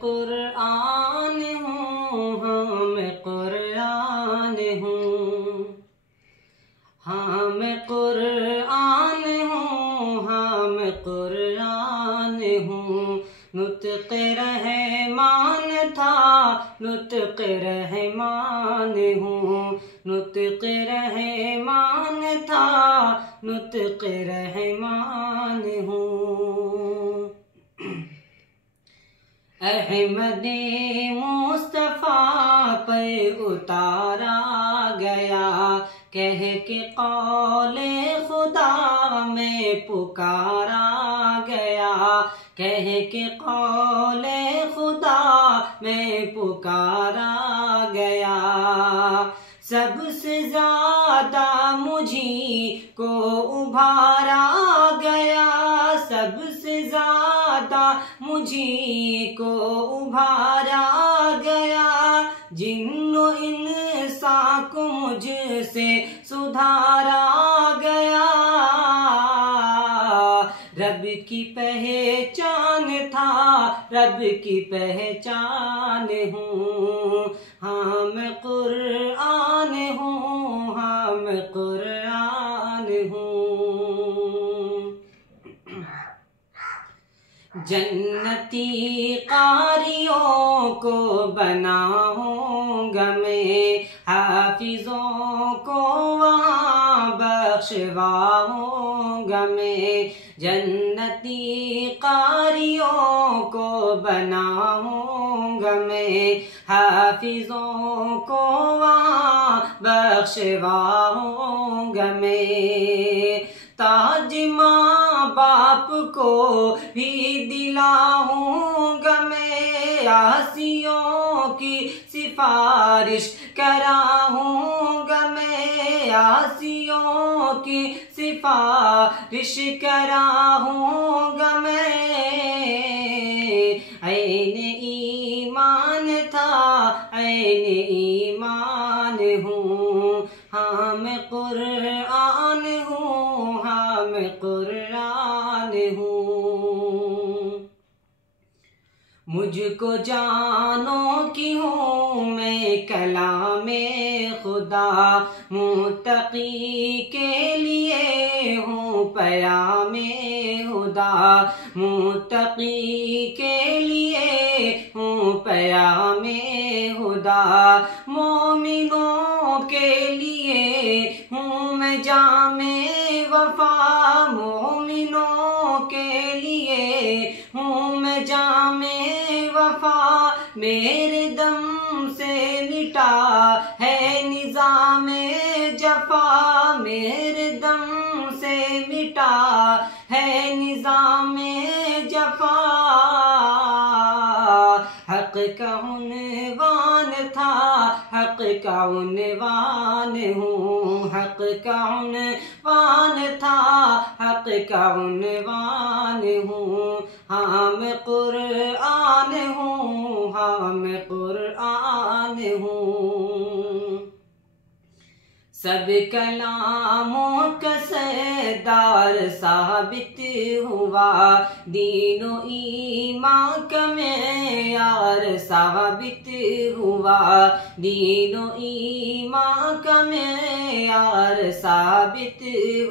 कुरान हूँ, हाँ मैं कुरान हूँ, हाँ मैं कुरान हूँ, हाँ मैं कुरान हूँ। नुत्क़ रहमान था, नुत्क़ रहमान हूँ, नुत्क़ रहमान था, नुत्क़ रहमान हूँ। अहमदे मुस्तफ़ा पे उतारा गया, कह के कौले खुदा में पुकारा गया, कह के कौले खुदा में पुकारा गया। सबसे ज्यादा मुझी को उभारा गया, सबसे ज्यादा मुझी को उभारा गया। जिन्नो इंसान को मुझसे सुधारा गया। रब की पहचान था, रब की पहचान हूँ, हाँ मैं कुरान हूँ, हाँ मैं कुरान हूँ। जन्नती कारियों को बनाऊंगा मैं, हाफिजों को वहाँ बख्शवाऊंगा मैं। जन्नती कारियों को बनाऊंगा मैं, हाफिजों को वहाँ बख्शवाऊंगा मैं। ताज माँ बाप को भी दिलाऊंगा मैं, आसियों की सिफारिश कराऊंगा मैं, आसियों की सिफारिश कराऊंगा मैं। ऐने ईमान था, ऐने ईमान हूँ, हाँ मैं कुरान हूँ, हाँ मैं कुरान हूँ। मुझको जानो कि हूँ मैं कलामे खुदा, मुत्तकी के लिए हूँ पयामे हुदा, मुत्तकी के लिए हूँ पयामे हुदा। मोमिनों के लिए हूँ मैं जामे वफा, मोमिनों के लिए हूँ मैं जामे वफा। मेरे दम से मिटा है निज़ामे जफा, मेरे दम से मिटा है निज़ामे जफा। हक का उन्वान था, हक का उन्वान हूँ, हक का उन्वान था, हक का उन्वान हूँ, हाँ मैं कुरान हूँ, हाँ मैं कुरान हूँ। सब कलामों का सरदार साबित हुआ, दीनो ईमान का मेयार साबित हुआ, दीनो ईमान का मेयार साबित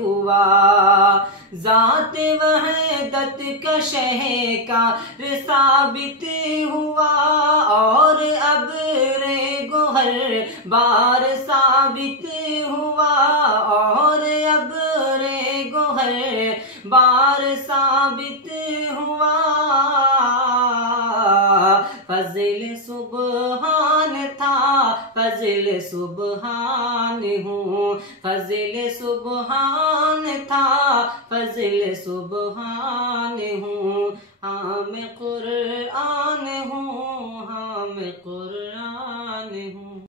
हुआ। ज़ात वहदत का शहकार साबित हुआ, और अब रे गोहर बार साबित हुआ, और अब रे गोहर बार साबित हुआ। फज़िल सुबहान था, फज़िल सुबहान हूँ, फज़िल सुबहान था, फज़िल सुबहान